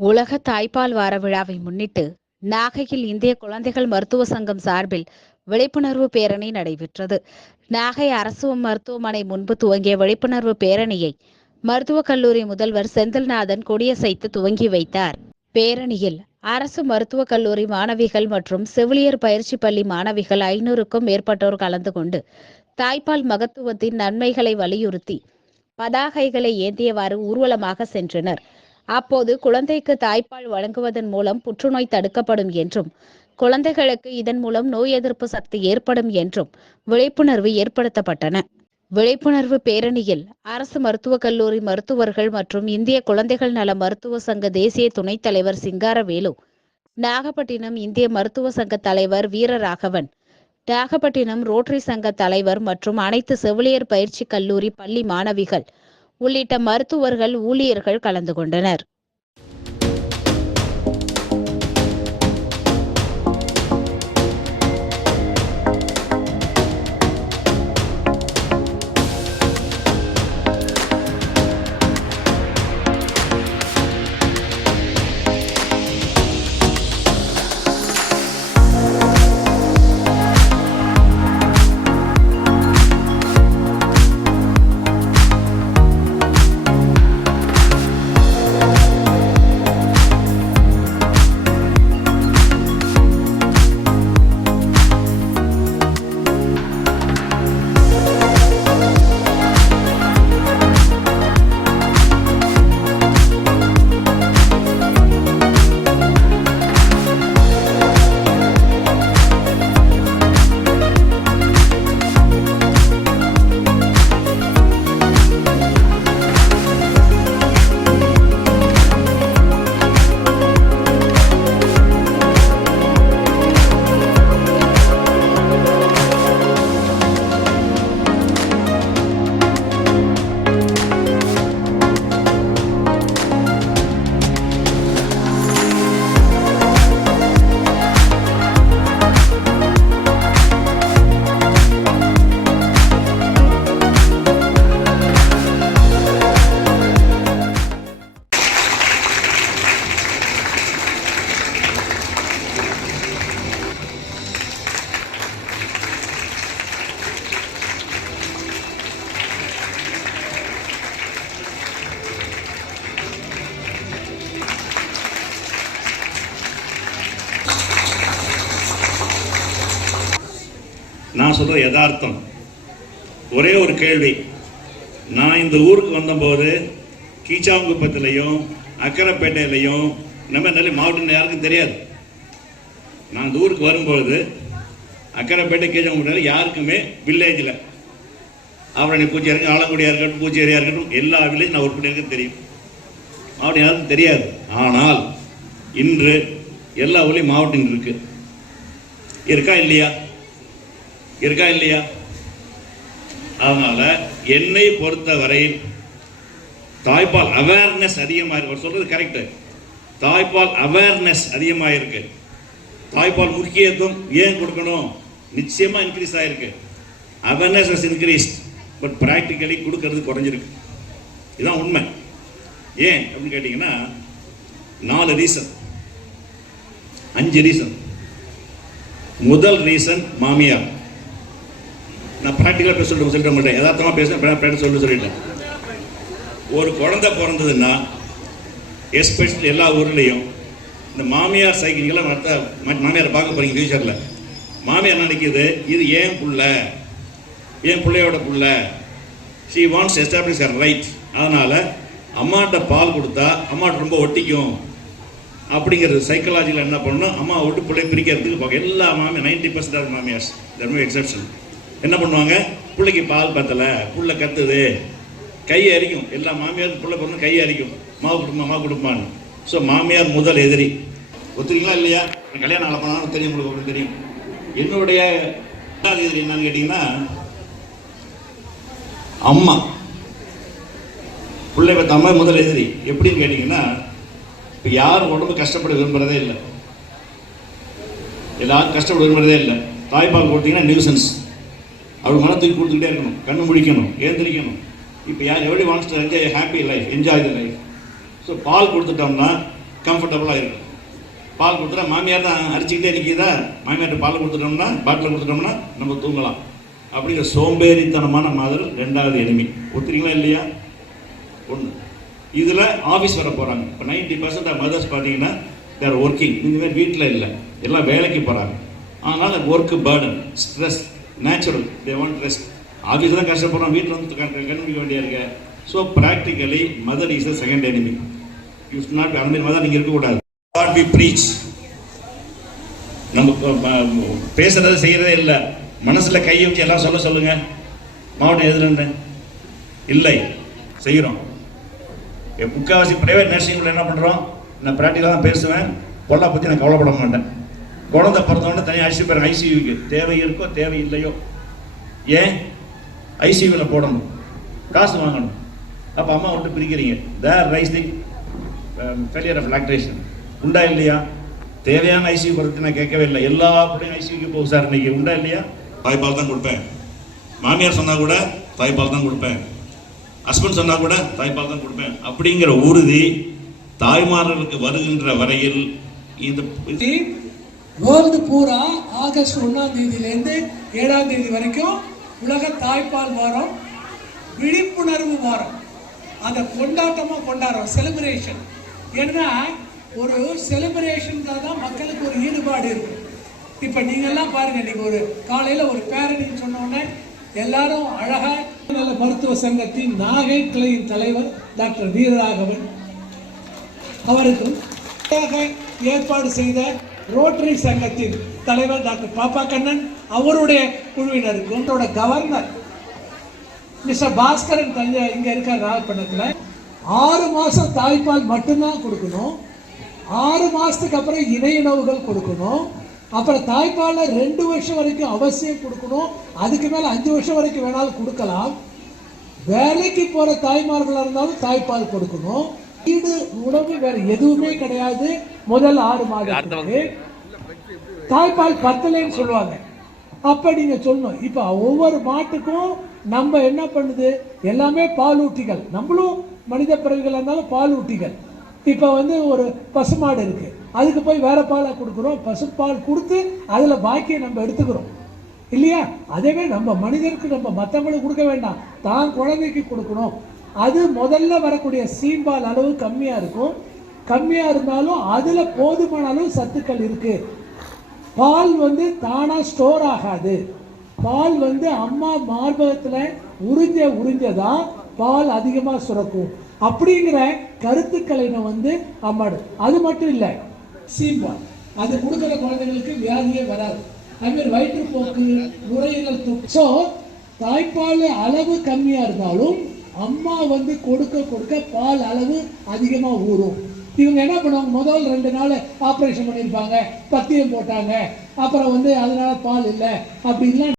உலக தாய்ப்பால் வார விழாவை முன்னிட்டு நாகையில் இந்திய குழந்தைகள் மருத்துவ சங்கம் சார்பில் விழிப்புணர்வு பேரணி நடைபெற்றது. நாகை அரசு மருத்துவமனை முன்பு துவங்கிய விழிப்புணர்வு பேரணியை மருத்துவக் கல்லூரி முதல்வர் செந்தில்நாதன் கொடியசைத்து துவங்கி வைத்தார். பேரணியில் அரசு மருத்துவக் கல்லூரி மாணவிகள் மற்றும் செவிலியர் பயிற்சி பள்ளி மாணவிகள் ஐநூறுக்கும் மேற்பட்டோர் கலந்து கொண்டு தாய்ப்பால் மகத்துவத்தின் நன்மைகளை வலியுறுத்தி பதாகைகளை ஏந்தியவாறு ஊர்வலமாக சென்றனர். அப்போது குழந்தைக்கு தாய்ப்பால் வழங்குவதன் மூலம் புற்றுநோய் தடுக்கப்படும் என்றும் குழந்தைகளுக்கு இதன் மூலம் நோய் எதிர்ப்பு சக்தி ஏற்படும் என்றும் விழிப்புணர்வு ஏற்படுத்தப்பட்டன. விழிப்புணர்வு பேரணியில் அரசு மருத்துவக் கல்லூரி மருத்துவர்கள் மற்றும் இந்திய குழந்தைகள் நல மருத்துவ சங்க தேசிய துணைத் தலைவர் சிங்காரவேலு நாகப்பட்டினம் இந்திய மருத்துவ சங்க தலைவர் வீரராகவன் நாகப்பட்டினம் ரோட்டரி சங்க தலைவர் மற்றும் அனைத்து செவிலியர் பயிற்சி கல்லூரி பள்ளி மாணவிகள் உள்ளிட்ட மருத்துவர்கள் ஊழியர்கள் கலந்து கொண்டனர். நான் சொல்றது யதார்த்தம். ஒரே ஒரு கேள்வி. நான் இந்த ஊருக்கு வந்தபோது கீச்சாங்குப்பத்திலையும் அக்கரைப்பேட்டையிலையும் நம்ம நல்ல மாவட்டம் யாருக்கும் தெரியாது. நான் இந்த ஊருக்கு வரும்பொழுது அக்கரைப்பேட்டை கீச்சாங்குப்பத்தில் யாருக்குமே வில்லேஜில். ஆவரணி பூச்சி இருக்கட்டும் ஆலங்குடியாக இருக்கட்டும் பூச்சேரியாக இருக்கட்டும் எல்லா வில்லேஜ் நான் ஒர்க் பண்ணியிருக்கேன் தெரியும். மாவட்டம் யாருக்கும் தெரியாது. ஆனால் இன்று எல்லா ஊர்லேயும் மாவட்டம் இருக்குது இருக்கா இல்லையா? இருக்கா இல்லையா? அதனால என்னை பொறுத்தவரை தாய்ப்பால் அவேர்னஸ் அதிகமாக இருக்கு சொல்றது கரெக்டு தாய்ப்பால் அவேர்னஸ் அதிகமாக இருக்கு தாய்ப்பால் முக்கியத்துவம் ஏன் கொடுக்கணும்? நிச்சயமாக இன்க்ரீஸ் ஆகிருக்கு awareness has increase but practically கொடுக்கறது குறைஞ்சிருக்கு. இதுதான் உண்மை. ஏன் அப்படின்னு கேட்டிங்கன்னா நாலு ரீசன் அஞ்சு ரீசன் முதல் ரீசன் மாமியார். நான் ப்ராக்டிக்கலாக பேச சொல்ல சொல்லிட மாட்டேன் யதார்த்தமாக பேச ப்ராக்டிக் சொல்லிட்டேன். ஒரு குழந்தை பிறந்ததுன்னா எஸ்பெஷலி எல்லா ஊர்லேயும் இந்த மாமியார் சைக்கிள்லாம் மற்ற மாமியாரை பார்க்க போகிறீங்க ஃபியூச்சரில் மாமியார் நினைக்கிது? இது ஏன் புள்ள? என் பிள்ளையோட புள்ள? She wants establish her right அதனால் அம்மாட்ட பால் கொடுத்தா அம்மாட்ட ரொம்ப ஒட்டிக்கும். அப்படிங்கிறது சைக்கலாஜியில் என்ன பண்ணணும்? அம்மா விட்டு பிள்ளை பிரிக்கிறதுக்கு பார்க்க எல்லா மாமியார் நைன்டி பர்சன்ட் ஆஃப் மாமியார்ஸ் தர்ம எக்ஸப்ஷன் என்ன பண்ணுவாங்க? பிள்ளைக்கு பால் பத்தலை புள்ள கத்துது. கை அரிக்கும். எல்லா மாமியார் பிள்ளை பிறந்து கை அரிக்கும். மாவு கொடுமா மாவு கொடுப்பான்னு ஸோ மாமியார் முதல் எதிரி. ஒத்துறீங்களா இல்லையா? கல்யாணம் ஆள தெரியும் உங்களுக்கு உங்களுக்கு தெரியும். என்னுடைய ரெண்டாவது எதிரி என்னன்னு கேட்டிங்கன்னா அம்மா. பிள்ளை பெற்ற அம்மா முதல் எதிரி. எப்படின்னு கேட்டிங்கன்னா இப்போ யாரும் உடம்பு கஷ்டப்பட விரும்புகிறதே இல்லை. எல்லாரும் கஷ்டப்பட விரும்புகிறதே இல்லை. தாய்ப்பால் கொடுத்தீங்கன்னா நியூசன்ஸ் அவர் மன தூக்கி கொடுத்துக்கிட்டே இருக்கணும் கண்ணு முடிக்கணும் ஏந்திரிக்கணும். இப்போ யார் எவ்வளோ wants enjoy happy life enjoy the life so பால் கொடுத்துட்டோம்னா கம்ஃபர்டபுளாக இருக்கும். பால் கொடுத்துட்டா மாமியார் தான் அரிச்சிக்கிட்டே நிற்கிதா மாமியார்ட்ட பால் கொடுத்துட்டோம்னா பாட்டில் கொடுத்துட்டோம்னா நம்ம தூங்கலாம். அப்படிங்கிற சோம்பேறித்தனமான மாதிரி ரெண்டாவது எளிமை ஒத்துறீங்களா இல்லையா? ஒன்று இதில் ஆஃபீஸ் வர போகிறாங்க இப்போ நைன்டி பர்சன்ட் ஆஃப் மதர்ஸ் பார்த்தீங்கன்னா தேர் ஒர்க்கிங் இந்த மாதிரி வீட்டில் இல்லை. எல்லாம் வேலைக்கு போகிறாங்க அதனால் work burden stress natural they want rest ஆஃபீஸில் தான் கஷ்டப்படுறோம். வீட்டில் வந்து கண்டுபிடிக்க வேண்டியா இருக்க. So practically mother is a second enemy you not அந்த மாதிரி தான் நீங்கள் இருக்கக்கூடாது. வாட் பி ப்ரீச் நம்ம பேசுறது செய்கிறதே இல்லை. மனசில் கையை வச்சு எல்லாம் சொல்ல சொல்லுங்க. மாவட்டம் எதுன்னு இல்லை. செய்கிறோம் முக்கால்வாசி ப்ரைவேட் நர்சிங் என்ன பண்ணுறோம் நான் ப்ராக்டிக்கலாக தான் பேசுவேன். பொருளை பற்றி நான் கவலைப்பட மாட்டேன். குழந்தை பிறந்தவொடனே தனியாக அழைச்சி போகிறேன் ஐசியூக்கு தேவை இருக்கோ தேவை இல்லையோ ஏன்? ஐசியூவில் போடணும். காசு வாங்கணும். அப்போ அம்மா விட்டு பிரிக்கிறீங்க. There rise the failure of lactation உண்டா இல்லையா? தேவையான ஐசியூ பற்றி நான் கேட்கவே இல்லை. எல்லா பிள்ளையும் ஐசியூக்கு போகும் சார் இன்னைக்கு. உண்டா இல்லையா? தாய்ப்பால் தான் கொடுப்பேன். மாமியார் சொன்னால் கூட தாய்ப்பால் தான் கொடுப்பேன். ஹஸ்பண்ட் சொன்னால் கூட தாய்ப்பால் தான் கொடுப்பேன். அப்படிங்கிற உறுதி தாய்மார்களுக்கு வருகின்ற வரையில் இந்த வேர்ல்டு பூரா ஆகஸ்ட் ஒன்றாம் தேதியிலேருந்து ஏழாம் தேதி வரைக்கும் உலக தாய்ப்பால் வாரம் விழிப்புணர்வு வாரம். அதை கொண்டாட்டமாக கொண்டாடுறோம் செலிப்ரேஷன் ஏன்னா ஒரு செலிப்ரேஷன் தான் மக்களுக்கு ஒரு ஈடுபாடு இருக்கும் இப்போ நீங்கள்லாம் பாருங்க இன்றைக்கி ஒரு காலையில் ஒரு பேரணின்னு சொன்னோடனே எல்லாரும் அழகாக நல்ல மருத்துவ சங்கத்தின் நாகை கிளையின் தலைவர் டாக்டர் வீரராகவன் அவருக்கும் ஏற்பாடு செய்த ரோட்டரி சங்கத்தின் தலைவர் டாக்டர் பாப்பா கண்ணன் அவருடைய குழுவினருக்கும் அவரோட கவர்னர் மிஸ்டர் பாஸ்கரன் தஞ்சை இங்கே இருக்கார் நாகப்பட்டினத்தில் ஆறு மாதம் தாய்ப்பால் மட்டும்தான் கொடுக்கணும். ஆறு மாதத்துக்கு அப்புறம் இணையுணவுகள் கொடுக்கணும். அப்புறம் தாய்ப்பாலில் ரெண்டு வருஷம் வரைக்கும் அவசியம் கொடுக்கணும். அதுக்கு மேலே அஞ்சு வருஷம் வரைக்கும் வேணாலும் கொடுக்கலாம். வேலைக்கு போகிற தாய்மார்களாக இருந்தாலும் தாய்ப்பால் கொடுக்கணும். வீடு உணவு வேற எதுவுமே கிடையாது. முதல் ஆறு மாதத்துக்கு. தாய்ப்பால் பத்தலைன்னு சொல்லுவாங்க. அப்ப நீங்க சொல்லணும். இப்ப ஒவ்வொரு மாட்டுக்கும் நம்ம என்ன பண்ணுது? எல்லாமே பாலூட்டிகள். நம்மளும் மனித பிறவிகளா இருந்தாலும் பாலூட்டிகள். இப்ப வந்து ஒரு பசுமாடு இருக்கு. அதுக்கு போய் வேற பாலை கொடுக்குறோம். பசுப்பால் கொடுத்து அதுல பாக்கியை நம்ம எடுத்துக்கிறோம். இல்லையா? அதேவே நம்ம மனிதருக்கு நம்ம மற்றவங்களுக்கு கொடுக்க வேண்டாம். தான் குழந்தைக்கு கொடுக்கணும். அது முதல்ல வரக்கூடிய சீம்பால் அளவு கம்மியாக இருக்கும். கம்மியாக இருந்தாலும் அதில் போதுமான அளவு சத்துக்கள் இருக்குது பால் வந்து தானாக ஸ்டோர் ஆகாது. பால் வந்து அம்மா மார்பகத்தில் உறிஞ்ச உறிஞ்சதான் பால் அதிகமாக சுரக்கும். அப்படிங்கிற கருத்துக்களை நான் வந்து அம்மாடு. அது மட்டும் இல்லை சீம்பால். அது கொடுக்குற குழந்தைங்களுக்கு வியாதியே வராது. அதுமாதிரி வயிற்றுப்போக்கு நுரையீரல் தூக்கு ஸோ தாய்ப்பால் அளவு கம்மியாக இருந்தாலும் அம்மா வந்து கொடுக்க கொடுக்க பால் அளவு அதிகமா ஊறும். இவங்க என்ன பண்ணுவாங்க? முதல் ரெண்டு நாள் ஆப்ரேஷன் பண்ணியிருப்பாங்க. பத்தியம் போட்டாங்க. அப்புறம் வந்து அதனால பால் இல்லை. அப்படின்லாம்